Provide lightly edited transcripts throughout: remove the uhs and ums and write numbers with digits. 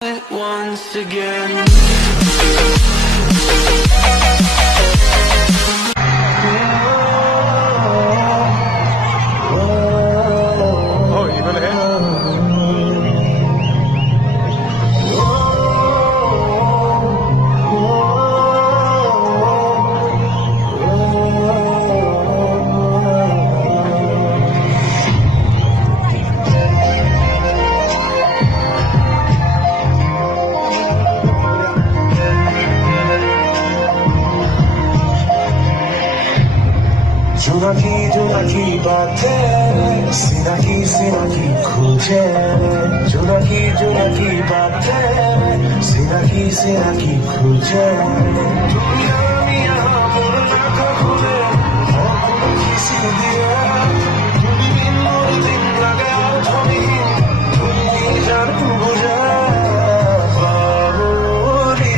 it once again. Oh, you gonna hit? জোনাকি बातें सिनाकी खोजे জোনাকি बातें सिनाकी खोजे दुनिया मिया मोर नाका खुले और किसी दिया তুমি বিন মোর দিন লাগে তুমি তুমি জান বুঝা বাবুরি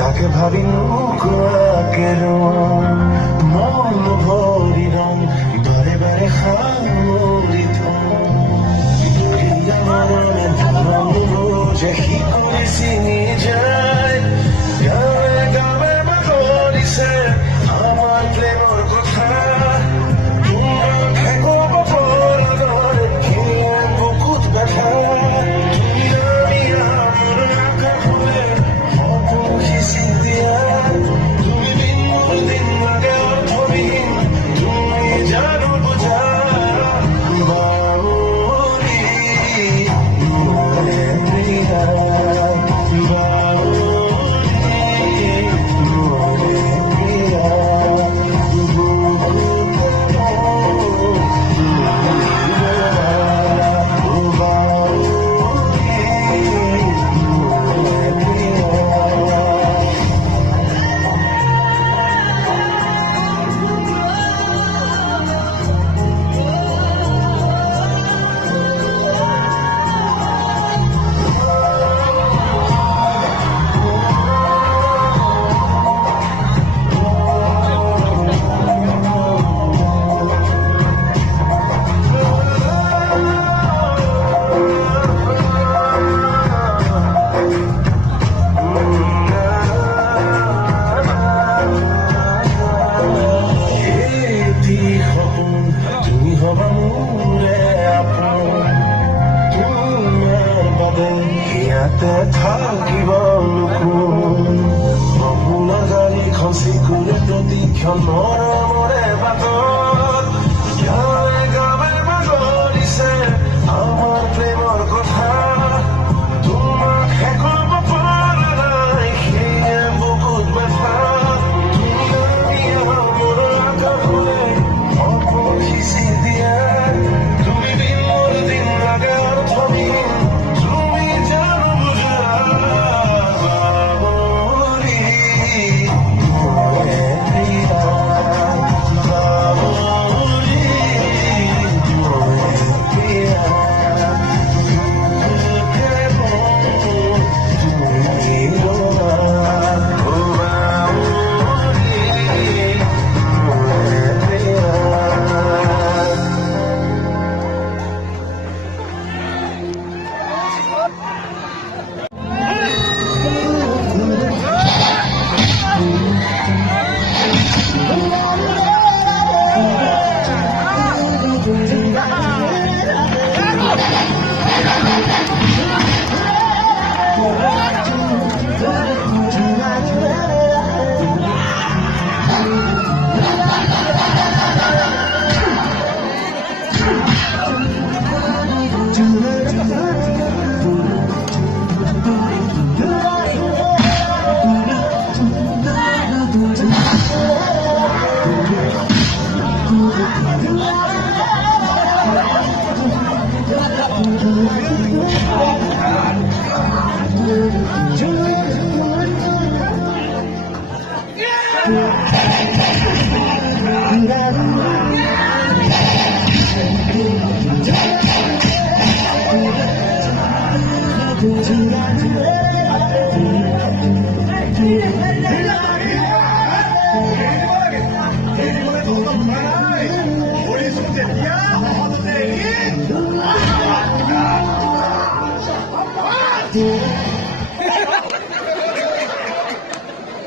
তাকে ভাবি কেন মন ভরি রং বারে বারে হারিত যে কি করেছি যায় গাবে গাবে বা করিছে আমার প্রেমর কথা বুকুত ব্যথা থাকিব নপুনা গাড়ীখন চিকুৰে প্ৰতিক্ষণ মৰমৰে বাটত গাবে বাগৰিছে আমাৰ প্ৰেমৰ কথা তোমাক শেষ কৰিব পৰা নাই সেয়ে বুকুত ব্যথা মোৰ আকাশলে সপোন সিঁচি দিয়া তুমি বিন মোৰ দিন লাগে অৰ্থহীন Love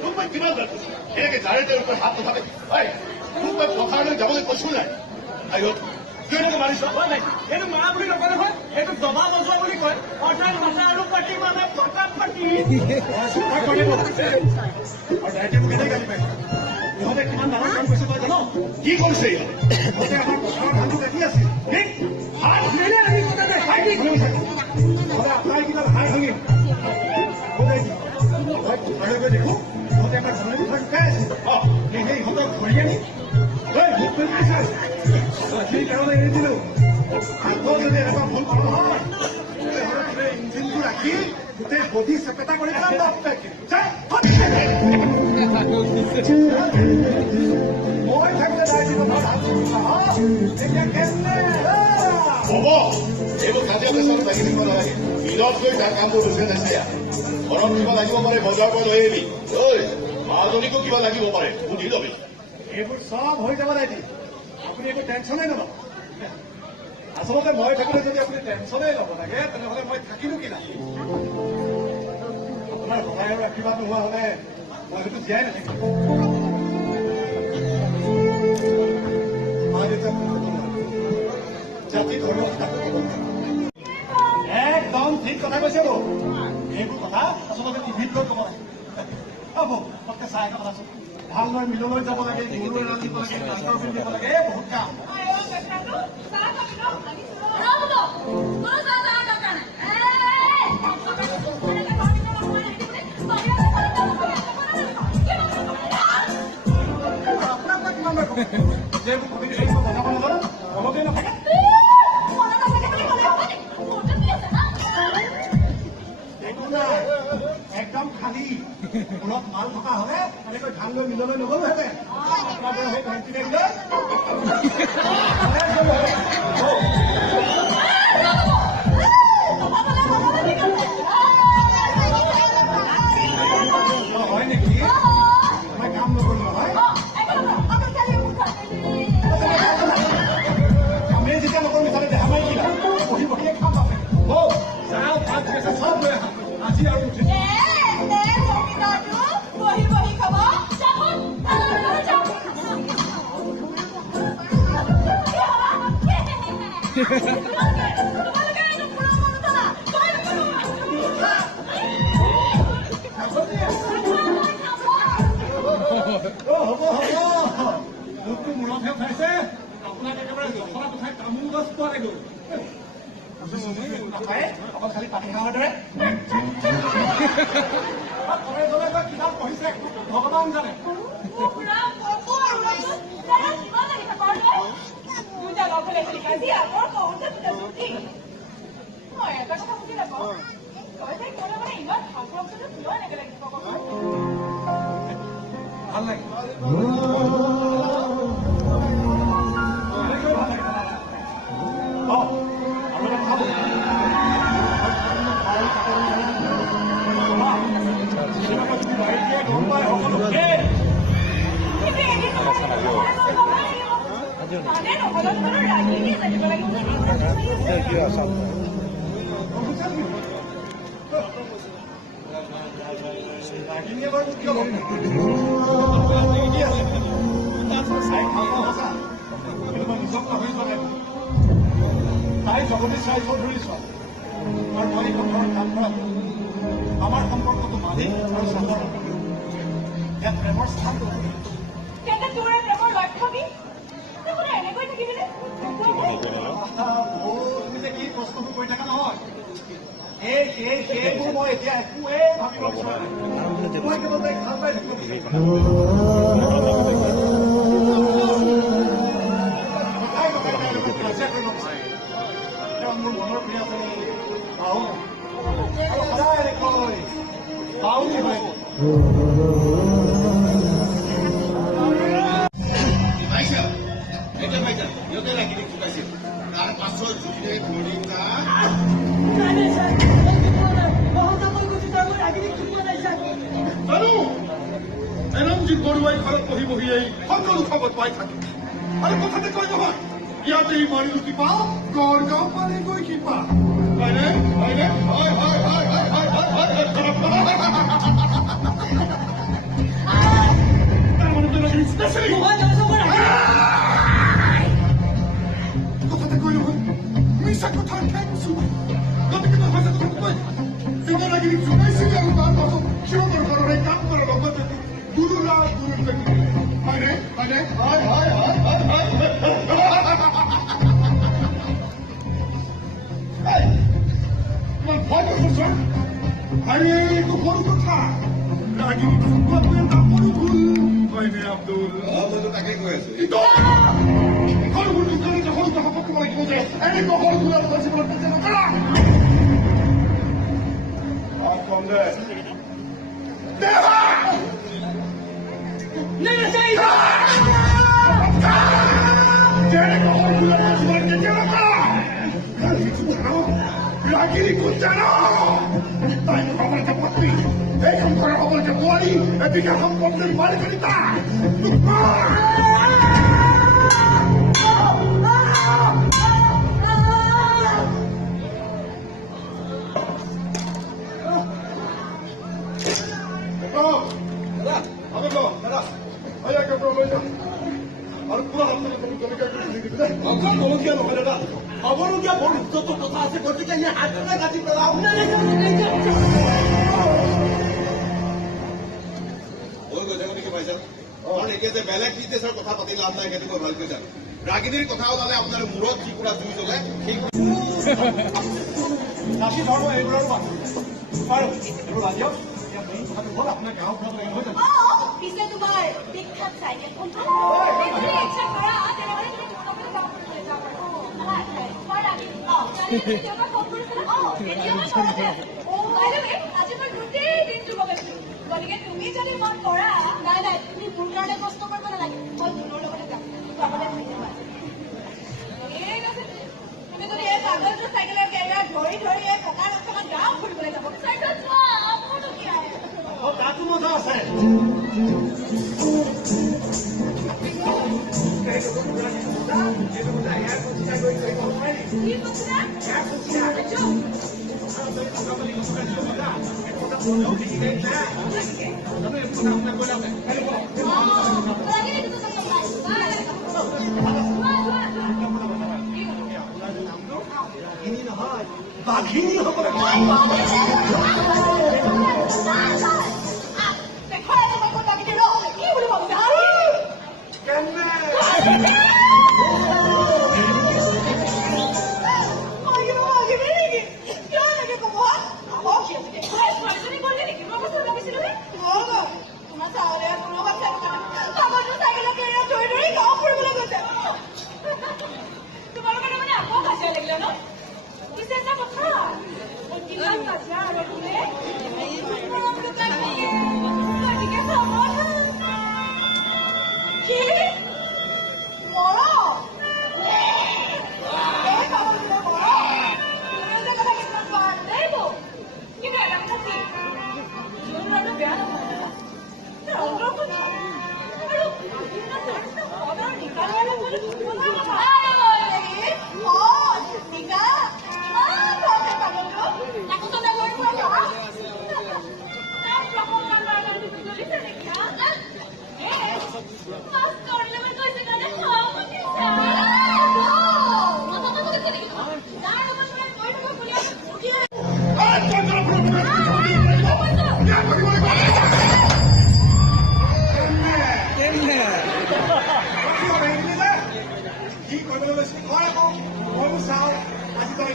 정말 그만다. 걔에게 잘할 때는 그 합도 하게. 아이, 정말 독하는 자본의 또 출날. 아이고, 그런 거 말이죠. 얘는 마무리로 가는 거야? 얘도 너만 먼저 올릴 거야? 어차피 마사로 빠지면 빠까빠지. 할 거냐 뭐? 어제 뭐 그래 가지고. 너네 그만 나랑 것이 맞잖아. 이 공세요. 어제가 막 저랑 한국에 뛰었어. 네? 아, 그래 아니 거다네. 아니 그런 거. 어제 아이기가 하이 형님. 어제 어제 가지고 어제 막 저는 할까? 네, 허가 걸리니? 왜? 못 걸리겠어. Khi kéo lên đi đâu? Có điều này là con muốn có thôi. Đây chính là khí. Một tên của thi sẽ phải tay có đến năm đọc để chạy. Mỗi thằng ra đây thì nó đã đó. Em nhắc em nè. 어머, 대북 단체에서는 당연히 그만하게. 민원수의 장관보를 생각했어야. 그럼 기반하기 못말해 먼저 할 거도 해비. 어이, 마돈이 그 기반하기 못말해. 우리 너비. Em सब हो जावा दादी. अपनी को tension है ना आसलते मैं থাকিলে যদি আপনি টেনশনে ল'ব লাগে তেনেহ'লে মই থাকিলো কি নাই আপোনাৰ সহায়ৰ আশীৰ্বাদ নোহোৱা হ'লে মই হয়তো জীয়াই নাথাকিম জাতি ধৰ্ম একদম ঠিক কথা কৈছে বৌ এইবোৰ কথা আচলতে টিভিত লৈ ক'ব লাগে বৌ ফটকে চাই কথা আছো ভালদৰে মিললৈ যাব লাগে গুৰুৱে ৰান্ধিব লাগে ডাক্তৰ পিন্ধিব লাগে বহুত কাম একদম খালী অলপ মাল থকা হ'লে এনেকৈ ধান লৈ মিললৈ নগলোহেঁতেন আপোনালোকে সেই ধান কিনে দিলে হয় নেকি মই কাম নকৰিলো নহয় আমি যেতিয়া নকৰোঁ বিচাৰে দেখা পাই কিনা বহি বহিয়ে খাম আছে যাওঁ ভাত খাইছে চব লৈ আহা আজি আৰু উঠিম হ'ব মোকতো মূৰতহে উঠাইছে আপোনাক একেবাৰে জখলাত উঠাই তামোল গছ পোৱালে গ'ল নাপায় অকল খালি পাতি খাৱাৰ দৰে কিতাপ পঢ়িছে ভগৱান জানে ভাল লাগে তাই জগদীশ ৰায় চৌধুৰী ছোৱালী আৰু মই এখন ঘৰত কাম কৰা আমাৰ সম্পৰ্কটো মালিক আৰু চাদৰ ইয়াত প্ৰেমৰ স্থান তুমি যে কি প্ৰশ্নবোৰ কৰি থাকা নহয় সেইবোৰ মই এতিয়া একোৱেই ভাবিব বিচৰা নাই মই কেৱল তাইক ভাল পাই থাকিব বিচাৰিছো মোৰ মনৰ প্ৰিয়জনী বাহু আৰু সদায় কয় বাউনী হয় মঞ্জিত বৰুৱাই ঘৰত বহি বহি এই সকলো খবৰ পাই থাকে আৰু কথাতে কয় নহয় ইয়াতে মাৰিলো টিপা গড় গাঁও পালে গৈ শিপা হয়নে হয়নে হয় হয় হয় হয় হয় হয় হয় তাৰ মানে তই লাগি স্পেচিয়েলি কথাতে কয় নহয় মিছা কথা ঠেকছো গতিকে তই সঁচা কথা কৈ যোনে লাগি জোকাইছিলি আৰু তাৰ পাছত সিহঁতৰ ঘৰৰে কাম কৰাৰ লগতে গুৰুৰা গুৰু হয়নে হয়নে হয় হয় হয় হয় হয় ইমান ভয় কৰিছ আৰে এইটো সৰু কথা ৰাগিনী কোৱাটো এটা সৰু ভুল হয়নে আব্দুল মইতো তাকে কৈ আছো কিন্তু সৰু ভুলটো কৰিলে সৰুটো শপত কৰিব লাগিব যে এনেকুৱা সৰু ভুল আৰু জীৱনত কেতিয়া নকৰা কম দে দেৱা Lagi kuncana, tanya kamu macam putri, kamu kalau kamu macam wali, biar kamu komplit balik kita. Oh, apa kau? Ayah kau berapa? আর পুরো আপনাদের কমিটিকে দিতে আমরা কমিটিয়া লোক দাদা খবরও কি বড় তো কথা আছে গতিকে এই হাতটা কাটি পেলাও না ওই গজা কি পাইছা কারণ একে যে বেলেগ কি দেশৰ কথা পাতি লাভ নাই সেইটো মই ভালকৈ জানো ৰাগিনীৰ কথা ওলালে আপোনাৰ মূৰত কি পুৰা জুই জ্বলে সেই নাকি ধৰ্ম এইবোৰৰ বাৰু এইবোৰ লাগিও আপোনাৰ গাঁওখনত লাগিব জানো পিছে তোমাৰ বিখ্যাত চাইকেলখন যদি ইচ্ছা কৰা তেনেহ'লে তুমি তোমালোকে গাঁও লৈ যাব পাৰা মই লাগি কেতিয়াবা ফোন কৰিছিলে কেতিয়াবা ঘৰতে বাইদেউ আজি মই গোটেই দিনটো লগাইছোঁ গতিকে তুমি যদি মন কৰা নাই নাই তুমি মোৰ কাৰণে কষ্ট কৰিব নালাগে মই তোৰ লগতে যাম যাবলৈ হৈ যাবা ঠিক আছে তুমি যদি এই পাগলটোৰ চাইকেলৰ কেৰিয়াৰ ধৰি ধৰি এই পকা ৰাস্তাত গাঁও ফুৰিবলৈ যাব চাইকেল চোৱা মোৰতো কি আহে তাতো মজা আছে কি কৈছিলা বাঘিনী হ'ব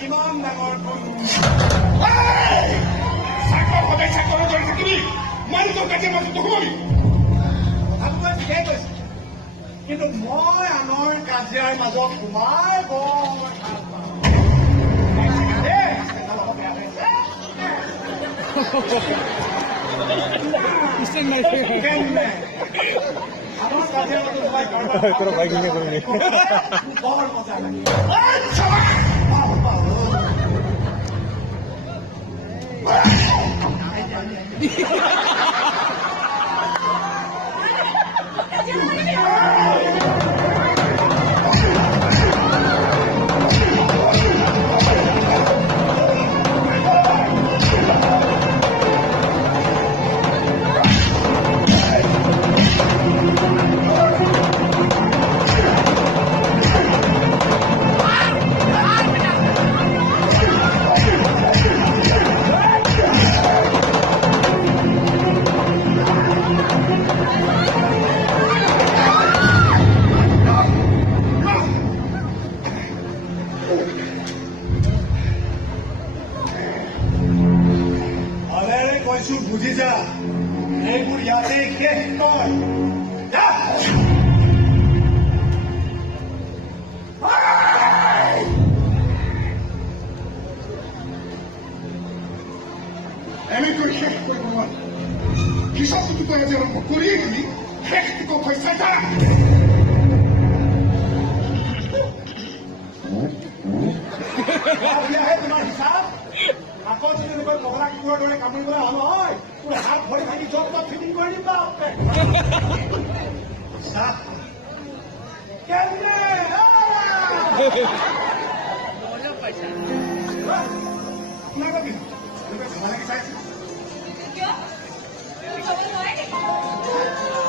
কিমান ডাঙৰ চাকৰ সদায় চাকৰ ধৰি থাকিবি মানুহটোৰ কাছে মাজতো সোমাবি কথাটো মই ঠিকেই কৈছো কিন্তু মই আনৰ কাজিয়াৰ মাজত সোমাই বৰ ভাল পাওঁ আনৰ কাজিয়াৰ মাজত সোমাই বৰ মজা লাগে নয় যা এমনি করে শেষ করবো না কিসব তো তোরা যে আরম্ভ করিয়ে দিলি শেষ থেকে পয়সা যা তোমাৰ হিচাপ আকৌ যদি এনেকৈ পগলা কুকুৰৰ দৰে কামুৰিবলৈ অহা নহয় তোৰ হাত ভৰি ভাঙি জব জব ফিটিং কৰি দিম বাপে কেনে আপোনাৰ কি ভাল লাগি চাইছে কিয়? খাব নোৱাৰে নেকি?